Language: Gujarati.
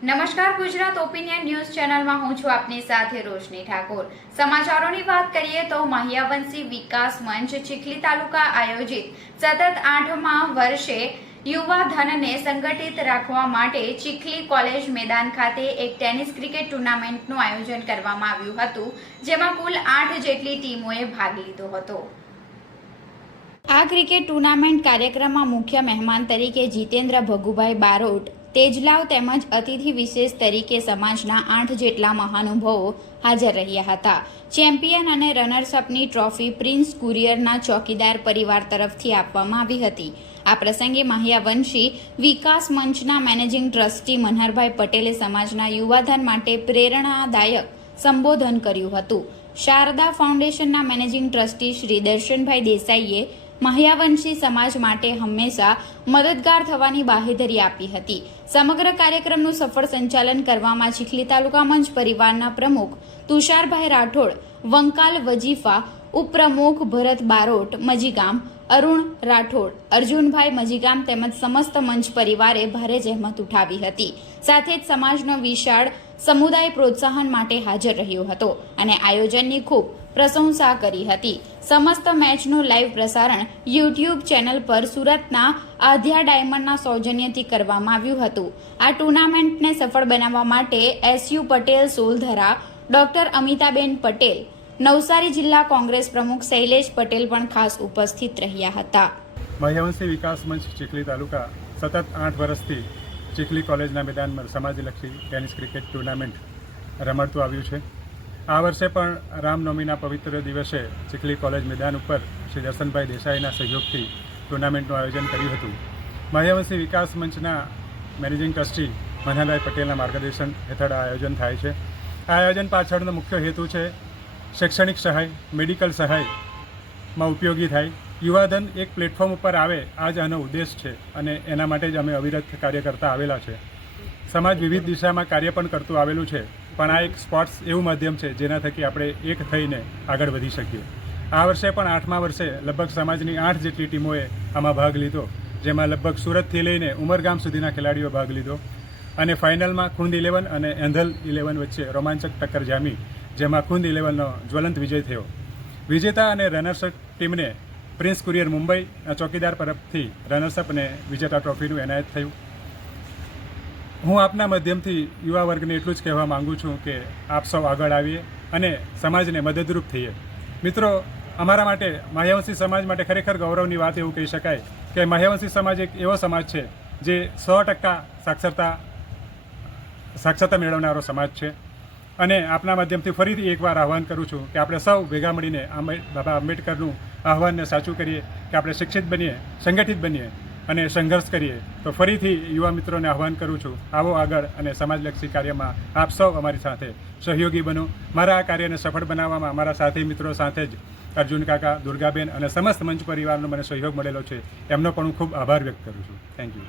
નમસ્કાર ગુજરાત ઓપિનિયન ન્યૂઝ ચેનલમાં હું છું આપની સાથે રોશની ઠાકોર. સમાચારોની વાત કરીએ તો મહિયાવંશી વિકાસ મંચ ચીખલી તાલુકા આયોજિત સતત આઠમા વર્ષે યુવા ધનને સંગઠિત રાખવા માટે ચીખલી કોલેજ મેદાન ખાતે એક ટેનિસ ક્રિકેટ ટુર્નામેન્ટનું આયોજન કરવામાં આવ્યું હતું, જેમાં કુલ આઠ જેટલી ટીમોએ ભાગ લીધો હતો. આ ક્રિકેટ ટુર્નામેન્ટ કાર્યક્રમમાં મુખ્ય મહેમાન તરીકે જીતેન્દ્ર ભગુભાઈ બારોટ તેજલાવ તેમજ અતિથિ વિશેષ તરીકે સમાજના આઠ જેટલા મહાનુભાવો હાજર રહ્યા હતા. ચેમ્પિયન અને રનર્સઅપની ટ્રોફી પ્રિન્સ કુરિયરના ચોકીદાર પરિવાર તરફથી આપવામાં આવી હતી. આ પ્રસંગે માહ્યાવંશી વિકાસ મંચના મેનેજિંગ ટ્રસ્ટી મનહરભાઈ પટેલે સમાજના યુવાધન માટે પ્રેરણાદાયક સંબોધન કર્યું હતું. શારદા ફાઉન્ડેશનના મેનેજિંગ ટ્રસ્ટી શ્રી દર્શનભાઈ દેસાઈએ મહ્યાવંશી સમાજ માટે હંમેશા મદદગાર થવાની બાહેધરી આપી હતી. સમગ્ર કાર્યક્રમનું સફળ સંચાલન કરવામાં ચીખલી તાલુકા મંચ પરિવારના પ્રમુખ તુષારભાઈ રાઠોડ, વંકાલ વજીફા, ઉપપ્રમુખ ભરત બારોટ, મજીગામ અરુણ રાઠોડ, અર્જુનભાઈ મજીગામ તેમજ સમસ્ત મંચ પરિવારે ભારે જહેમત ઉઠાવી હતી. સાથે જ સમાજનો વિશાળ સમુદાય પ્રોત્સાહન માટે હાજર રહ્યો હતો અને આયોજનની ખૂબ પ્રશંસા કરી હતી. સમસ્ત મેચનું લાઈવ પ્રસારણ યુટ્યુબ ચેનલ પર સુરતના આધ્યા ડાયમંડના સૌજન્યથી કરવામાં આવ્યું હતું. આ ટુર્નામેન્ટને સફળ બનાવવા માટે એસયુ પટેલ સોલધરા, ડોક્ટર અમિતાબેન પટેલ નવસારી જિલ્લા કોંગ્રેસ પ્રમુખ શૈલેષ પટેલ પણ ખાસ ઉપસ્થિત રહ્યા હતા. મહ્યવંશી વિકાસ મંચ ચીખલી તાલુકા સતત આઠ વર્ષથી ચીખલી કોલેજના મેદાનમાં સમાજલક્ષી ટેનિસ ક્રિકેટ ટુર્નામેન્ટ રમાડતું આવ્યું છે. આ વર્ષે પણ રામનવમીના પવિત્ર દિવસે ચીખલી કોલેજ મેદાન ઉપર શ્રી દર્શનભાઈ દેસાઈના સહયોગથી ટુર્નામેન્ટનું આયોજન કર્યું હતું. મહ્યવંશી વિકાસ મંચના મેનેજિંગ ટ્રસ્ટી મનહરભાઈ પટેલના માર્ગદર્શન હેઠળ આયોજન થાય છે. આ આયોજન પાછળનો મુખ્ય હેતુ છે શૈક્ષણિક સહાય, મેડિકલ સહાયમાં ઉપયોગી થાય. યુવાધન એક પ્લેટફોર્મ ઉપર આવે, આ જ આનો ઉદ્દેશ છે અને એના માટે જ અમે અવિરત કાર્ય કરતા આવેલા છે. સમાજ વિવિધ દિશામાં કાર્ય પણ કરતું આવેલું છે, પણ આ એક સ્પોર્ટ્સ એવું માધ્યમ છે જેના થકી આપણે એક થઈને આગળ વધી શકીએ. આ વર્ષે પણ આઠમા વર્ષે લગભગ સમાજની આઠ જેટલી ટીમોએ આમાં ભાગ લીધો, જેમાં લગભગ સુરતથી લઈને ઉમરગામ સુધીના ખેલાડીઓ ભાગ લીધો. અને ફાઇનલમાં ખુંદ ઇલેવન અને એંધલ ઇલેવન વચ્ચે રોમાંચક ટક્કર જામી. જેમાં કુંદ ઇલેવનનો જ્વલંત વિજય થયો. વિજેતા અને રનર્સઅપ ટીમને પ્રિન્સ કુરિયર મુંબઈ ચોકીદાર તરફથી રનર્સઅપ અને વિજેતા ટ્રોફીનું એનાયત થયું. હું આપના માધ્યમથી યુવા વર્ગને એટલું જ કહેવા માંગુ છું કે આપ સૌ આગળ આવીએ અને સમાજને મદદરૂપ થઈએ. મિત્રો, અમારા માટે માહ્યવંશી સમાજ માટે ખરેખર ગૌરવની વાત એવું કહી શકાય કે માહ્યવંશી સમાજ એક એવો સમાજ છે જે સો ટકા સાક્ષરતા સાક્ષરતા મેળવનારો સમાજ છે. અને આપના માધ્યમથી ફરીથી એકવાર આહવાન કરું છું કે આપણે સૌ ભેગા મળીને બાબા આંબેડકરનું આહવાનને સાચું કરીએ, કે આપણે શિક્ષિત બનીએ, સંગઠિત બનીએ અને સંઘર્ષ કરીએ. તો ફરીથી યુવા મિત્રોને આહવાન કરું છું. આવો આગળ અને સમાજલક્ષી કાર્યમાં આપ સૌ અમારી સાથે સહયોગી બનો. મારા આ કાર્યને સફળ બનાવવામાં મારા સાથી મિત્રો સાથે જ અર્જુન કાકા, દુર્ગાબેન અને સમસ્ત મંચ પરિવારનો મને સહયોગ મળેલો છે. એમનો પણ હું ખૂબ આભાર વ્યક્ત કરું છું. Thank you